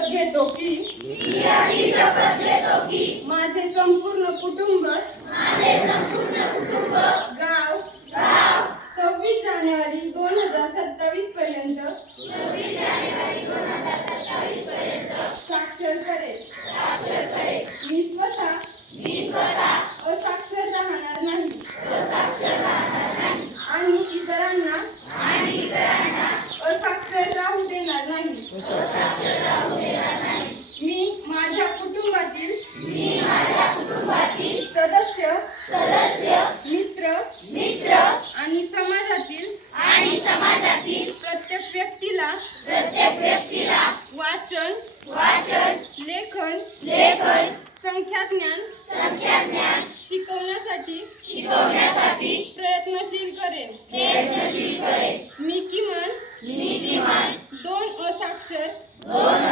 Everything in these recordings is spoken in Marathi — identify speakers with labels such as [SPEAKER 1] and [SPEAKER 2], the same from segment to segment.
[SPEAKER 1] शपथ घेतो की? माझे संपूर्ण कुटुंब गाव सव्वीस जानेवारी दोन हजार सत्तावीस पर्यंत साक्षर करेल. मी स्वतः असाक्षर राहणार नाही आणि इतरांना असाक्षर राहू देणार नाही मी माझ्या कुटुंबातील सदस्य मित्र
[SPEAKER 2] मित्र
[SPEAKER 1] आणि समाजातील
[SPEAKER 2] आणि समाजातील
[SPEAKER 1] प्रत्येक व्यक्तीला
[SPEAKER 2] प्रत्येक व्यक्तीला
[SPEAKER 1] वाचन
[SPEAKER 2] वाचन
[SPEAKER 1] लेखन
[SPEAKER 2] लेखन
[SPEAKER 1] संख्याज्ञान
[SPEAKER 2] संख्याज्ञान
[SPEAKER 1] शिकवण्यासाठी
[SPEAKER 2] शिकवण्यासाठी
[SPEAKER 1] प्रयत्नशील करेन
[SPEAKER 2] प्रयत्नशील करेल
[SPEAKER 1] मी किमान
[SPEAKER 2] मी किमान
[SPEAKER 1] दोन असाक्षर
[SPEAKER 2] दोन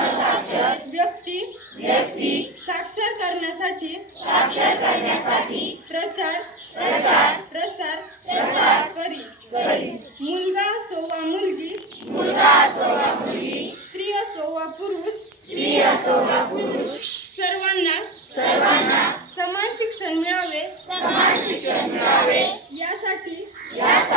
[SPEAKER 2] साक्षर.
[SPEAKER 1] व्यक्ती.
[SPEAKER 2] व्यक्ती.
[SPEAKER 1] साक्षर करण्यासाठी.
[SPEAKER 2] साक्षर करण्यासाठी.
[SPEAKER 1] प्रचार.
[SPEAKER 2] प्रचार.
[SPEAKER 1] प्रसार.
[SPEAKER 2] प्रसार.
[SPEAKER 1] करी. मुलगा असो वा मुलगी.
[SPEAKER 2] मुलगा असो वा मुलगी.
[SPEAKER 1] स्त्री असो वा पुरुष.
[SPEAKER 2] स्त्री असो वा पुरुष.
[SPEAKER 1] सर्वांना.
[SPEAKER 2] सर्वांना.
[SPEAKER 1] समान शिक्षण मिळावे.
[SPEAKER 2] समान शिक्षण मिळावे.
[SPEAKER 1] यासाठी.
[SPEAKER 2] यासाठी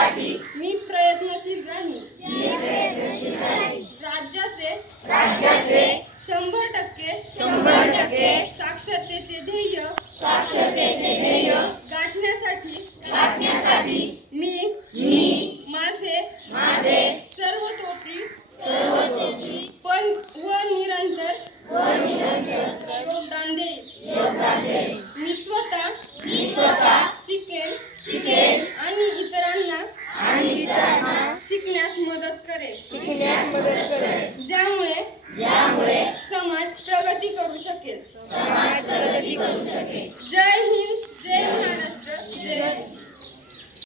[SPEAKER 1] साक्षरतेचे ध्येय.
[SPEAKER 2] साक्षरतेचे ध्येय.
[SPEAKER 1] गाठण्यासाठी.
[SPEAKER 2] गाठण्यासाठी.
[SPEAKER 1] मी.
[SPEAKER 2] मी.
[SPEAKER 1] माझे.
[SPEAKER 2] माझे.
[SPEAKER 1] सर्वतोपरी.
[SPEAKER 2] सर्वतोपरी.
[SPEAKER 1] पण व निरंतर.
[SPEAKER 2] व निरंतर.
[SPEAKER 1] योगदान देईल
[SPEAKER 2] योगदान देईन.
[SPEAKER 1] मी स्वतः.
[SPEAKER 2] मी स्वतः.
[SPEAKER 1] शिकेन.
[SPEAKER 2] शिकेन.
[SPEAKER 1] आणि इतरांना.
[SPEAKER 2] आणि इतरांना.
[SPEAKER 1] शिकण्यास मदत करेन.
[SPEAKER 2] शिकण्यास मदत करेन.
[SPEAKER 1] ज्यामुळे.
[SPEAKER 2] यामुळे
[SPEAKER 1] समाज प्रगती करू शकेल.
[SPEAKER 2] प्रगती करू शकेल.
[SPEAKER 1] जय हिंद जय महाराष्ट्र जय